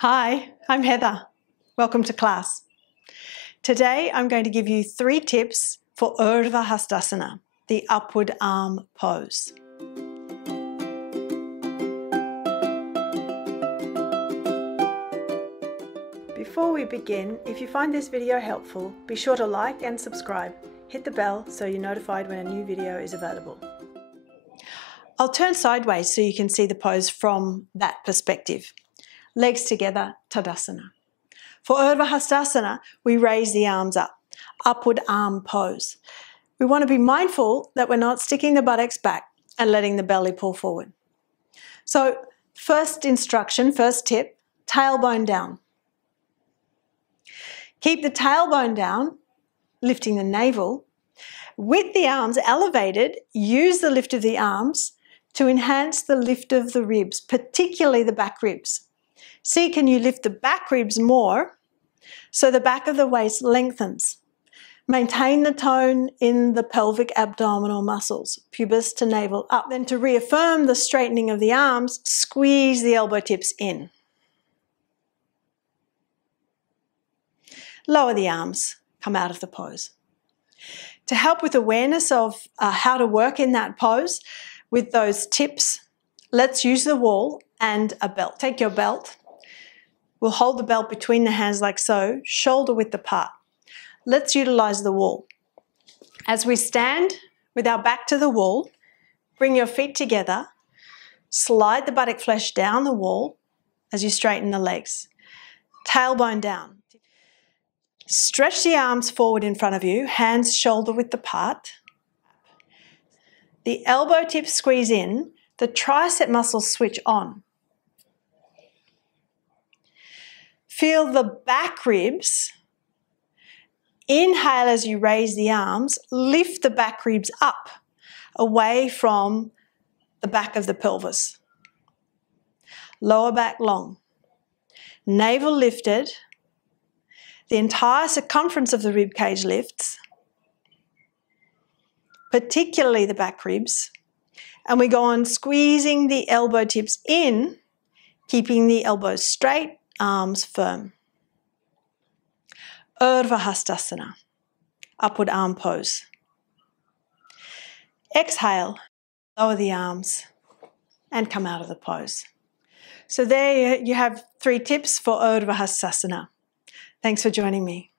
Hi, I'm Heather. Welcome to class. Today I'm going to give you 3 tips for Urdhva Hastasana, the upward arm pose. Before we begin, if you find this video helpful, be sure to like and subscribe. Hit the bell so you're notified when a new video is available. I'll turn sideways so you can see the pose from that perspective. Legs together, Tadasana. For Urdhva Hastasana, we raise the arms up, upward arm pose. We want to be mindful that we're not sticking the buttocks back and letting the belly pull forward. So first instruction, first tip, tailbone down. Keep the tailbone down, lifting the navel. With the arms elevated, use the lift of the arms to enhance the lift of the ribs, particularly the back ribs. See, can you lift the back ribs more so the back of the waist lengthens? Maintain the tone in the pelvic abdominal muscles, pubis to navel up. Then to reaffirm the straightening of the arms, squeeze the elbow tips in. Lower the arms, come out of the pose. To help with awareness of how to work in that pose with those tips, let's use the wall and a belt. Take your belt. We'll hold the belt between the hands like so, shoulder width apart. Let's utilize the wall. As we stand with our back to the wall, bring your feet together, slide the buttock flesh down the wall as you straighten the legs. Tailbone down. Stretch the arms forward in front of you, hands shoulder width apart. The elbow tips squeeze in, the tricep muscles switch on. Feel the back ribs. Inhale as you raise the arms, lift the back ribs up, away from the back of the pelvis. Lower back long. Navel lifted. The entire circumference of the rib cage lifts, particularly the back ribs. And we go on squeezing the elbow tips in, keeping the elbows straight, arms firm. Urdhva Hastasana, upward arm pose. Exhale, lower the arms and come out of the pose. So there you have 3 tips for Urdhva Hastasana. Thanks for joining me.